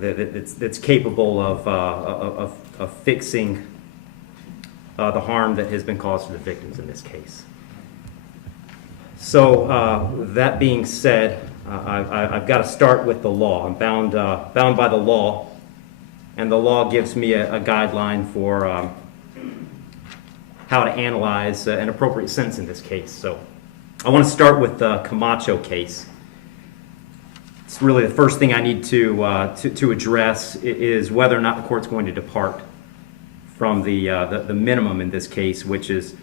that's capable of fixing the harm that has been caused to the victims in this case. So that being said, I've got to start with the law. I'm bound by the law, and the law gives me a guideline for how to analyze an appropriate sentence in this case. So I want to start with the Camacho case. It's really the first thing I need to address is whether or not the court's going to depart from the minimum in this case, which is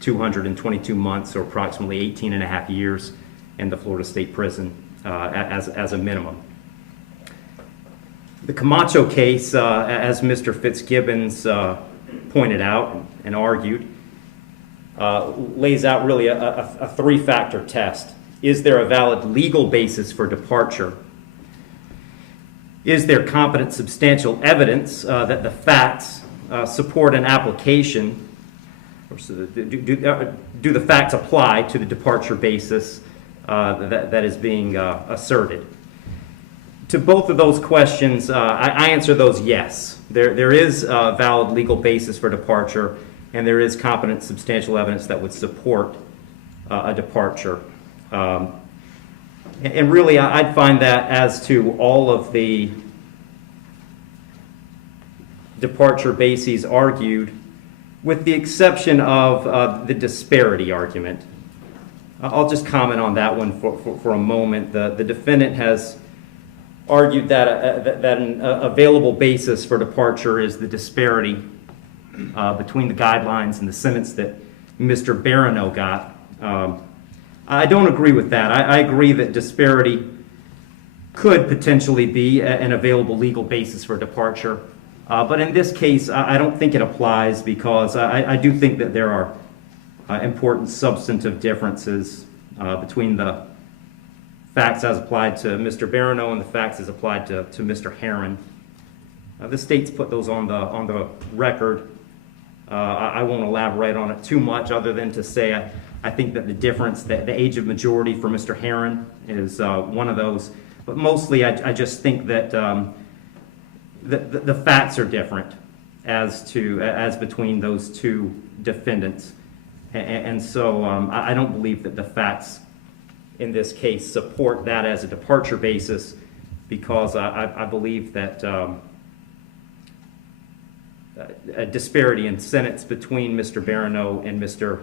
222 months or approximately 18 and a half years in the Florida State Prison as a minimum. The Camacho case, as Mr. Fitzgibbons pointed out and argued, lays out really a three-factor test. Is there a valid legal basis for departure? Is there competent substantial evidence that the facts support an application? Or do the facts apply to the departure basis that is being asserted? To both of those questions, I answer those yes. There is a valid legal basis for departure, and there is competent substantial evidence that would support a departure. And really, I'd find that as to all of the departure bases argued, with the exception of the disparity argument. I'll just comment on that one for a moment. The defendant has argued that an available basis for departure is the disparity between the guidelines and the sentence that Mr. Barrineau got. I don't agree with that. I agree that disparity could potentially be an available legal basis for departure. But in this case, I don't think it applies because I do think that there are important substantive differences between the facts as applied to Mr. Barrineau and the facts as applied to Mr. Herrin. The state's put those on the record. I won't elaborate on it too much other than to say I think that the difference, the age of majority for Mr. Herrin is one of those. But mostly I just think that the facts are different as between those two defendants. And so I don't believe that the facts in this case support that as a departure basis because I believe that a disparity in sentence between Mr. Barrineau and Mr.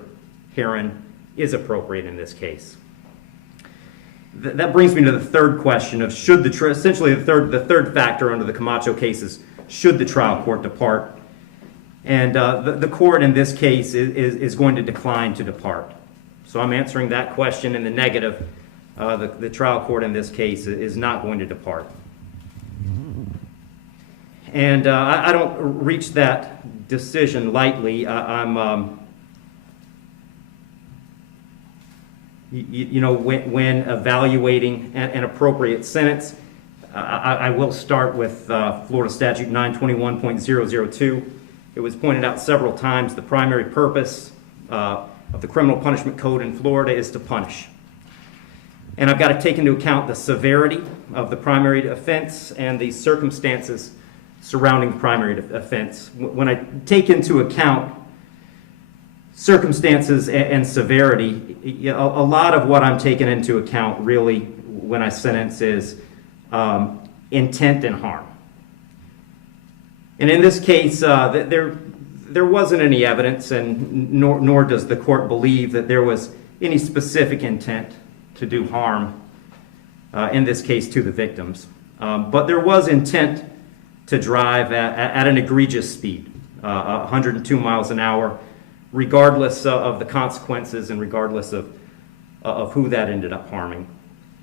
Herrin is appropriate in this case. That brings me to the third question of should essentially the third factor under the Camacho case is should the trial court depart? And the court in this case is going to decline to depart. So I'm answering that question in the negative. The trial court in this case is not going to depart. And I don't reach that decision lightly. When evaluating an appropriate sentence, I will start with Florida Statute 921.002. It was pointed out several times the primary purpose of the Criminal Punishment Code in Florida is to punish. And I've got to take into account the severity of the primary offense and the circumstances surrounding the primary offense. When I take into account circumstances and severity, a lot of what I'm taking into account really when I sentence is intent and harm. And in this case, there wasn't any evidence, and nor does the court believe that there was any specific intent to do harm, in this case to the victims. But there was intent to drive at an egregious speed, 102 miles an hour, regardless of the consequences and regardless of who that ended up harming.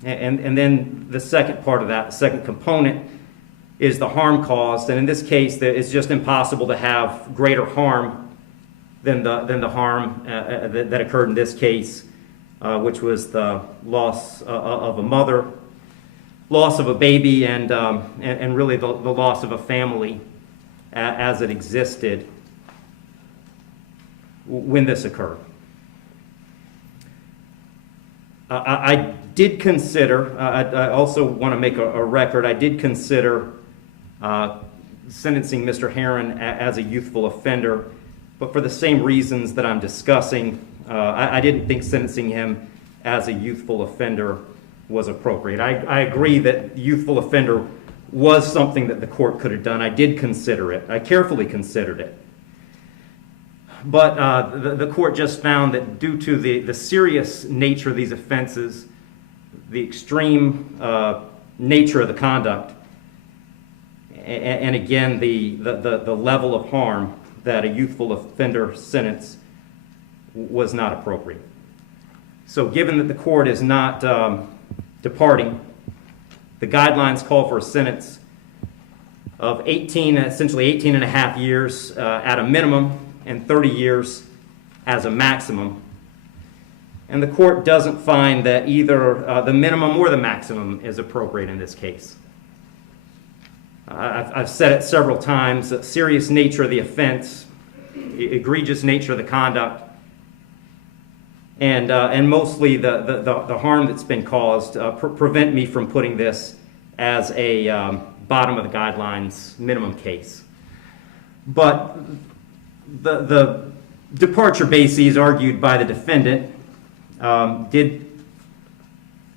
And then the second part of that, the second component, is the harm caused. And in this case, it's just impossible to have greater harm than the harm that occurred in this case, which was the loss of a mother, loss of a baby, and really the loss of a family as it existed when this occurred. I did consider, I also want to make a record, I did consider sentencing Mr. Herrin as a youthful offender, but for the same reasons that I'm discussing, I didn't think sentencing him as a youthful offender was appropriate. I agree that youthful offender was something that the court could have done. I did consider it. I carefully considered it. But the court just found that due to the serious nature of these offenses, the extreme nature of the conduct, and again, the level of harm, that a youthful offender sentence was not appropriate. So given that the court is not departing, the guidelines call for a sentence of 18, essentially 18 and a half years at a minimum and 30 years as a maximum. And the court doesn't find that either the minimum or the maximum is appropriate in this case. I've said it several times, the serious nature of the offense, egregious nature of the conduct, and mostly the harm that's been caused prevent me from putting this as a bottom of the guidelines minimum case. But the departure bases argued by the defendant did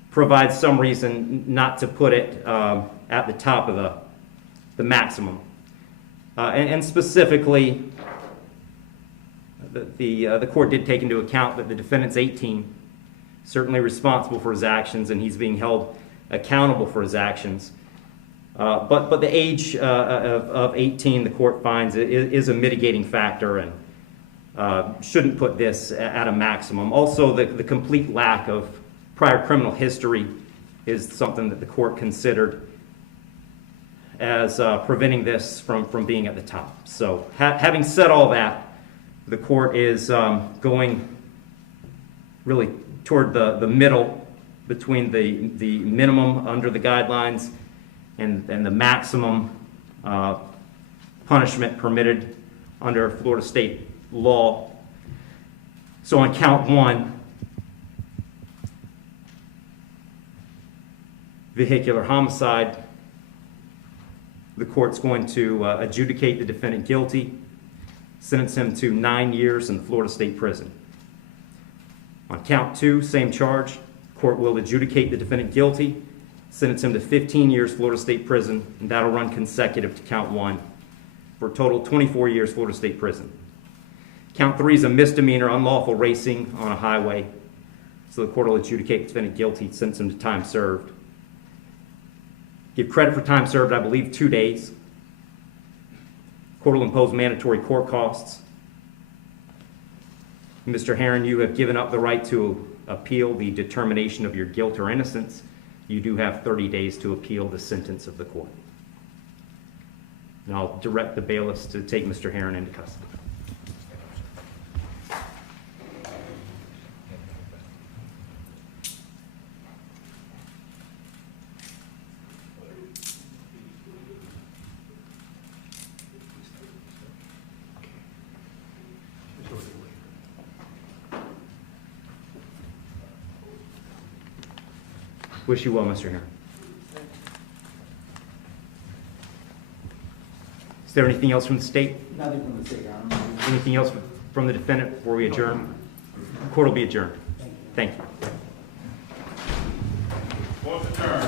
provide some reason not to put it at the top of the maximum. And specifically, the court did take into account that the defendant's 18, certainly responsible for his actions, and he's being held accountable for his actions. But the age of 18, the court finds, is a mitigating factor and shouldn't put this at a maximum. Also, the complete lack of prior criminal history is something that the court considered as preventing this from being at the top. So having said all that, the court is going really toward the middle between the minimum under the guidelines and the maximum punishment permitted under Florida state law. So on count one, vehicular homicide, the court's going to adjudicate the defendant guilty, sentence him to 9 years in the Florida State Prison. On count two, same charge, court will adjudicate the defendant guilty, sentence him to 15 years Florida State Prison, and that'll run consecutive to count one for a total 24 years Florida State Prison. Count three is a misdemeanor, unlawful racing on a highway, so the court will adjudicate the defendant guilty, sentence him to time served. Give credit for time served, I believe, 2 days. Court will impose mandatory court costs. Mr. Herrin, you have given up the right to appeal the determination of your guilt or innocence. You do have 30 days to appeal the sentence of the court. And I'll direct the bailiffs to take Mr. Herrin into custody. Wish you well, Mr. Herrin. Is there anything else from the state? Nothing from the state, Your Honor. Anything else from the defendant before we adjourn? The court will be adjourned. Thank you. Court's adjourned.